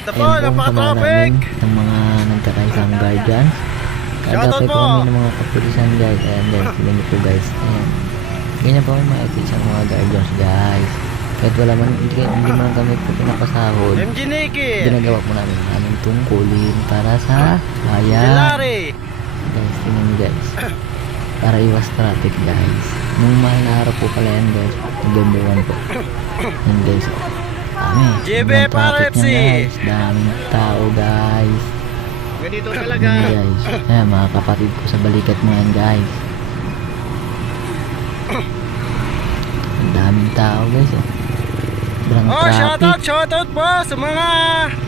Ito po, Ayan po, napaka-traffic. ng mga nagkakaisang guardians. Shoutout Kagapay po po. kami ng mga kapulisan guys. Ayan guys, sila niyo po guys. Ayan. Ganyan po kami maikit sa mga guardians guys. Kahit wala man, hindi man kami po pinapasahod. MG Nikki. Ginagawa po namin ang aming tungkulin para sa bayan. Hilary. Guys, tingnan niyo guys. Para iwas traffic guys. Nung mahal na araw po pala yan guys. November 1 po. Yan guys. Dami. JB Sobrang para traffic FC. niyan, guys. Daming tao guys. Ganito Yan talaga. guys. Ayan mga kapatid ko sa balikat mo yan guys. Ang daming tao guys. Sobrang Oh, traffic. shoutout po sa mga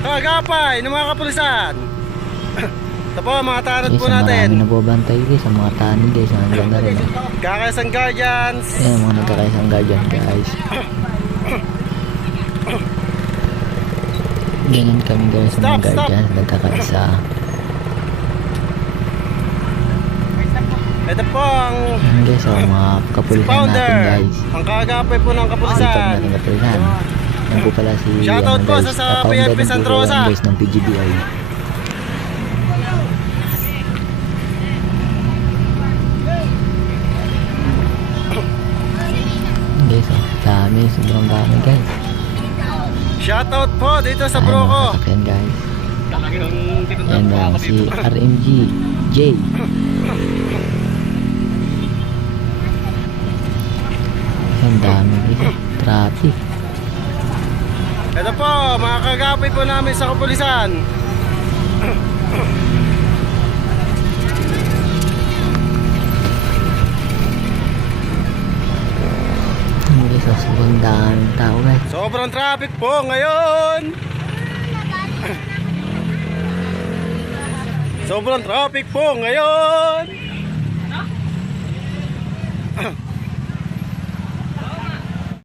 kagapay ng mga kapulisan. Ito po, mga tanod Guys, po ang marami natin. nababantay guys. Ang mga tanin guys. Ang ganda rin. Oh. Kakaisang Guardians. Ayan mga nagkakaisang guardian guys. Ganyan kami guys sa mga Stop. guardians. Nagkakaisa. Ito po ang Ayan guys, mga kapulisan natin founder. guys. Ang kagapay po ng Sipag kapulisan. natin kapulisan. Yan po pala si Shoutout po guys, sa ka-founder PNP ng Santa po Rosa. yan, guys ng PGBI. Guys, dami, sobrang dami guys. Shoutout po dito sa Ayan, bro mga ko. sasakyan guys. Ayan lang, si RMG J. Ang dami guys, traffic. Ito po, mga kagapay po namin sa kapulisan. Ayan guys, sobrang daming tao guys. Sobrang traffic po ngayon. Sobrang traffic po ngayon.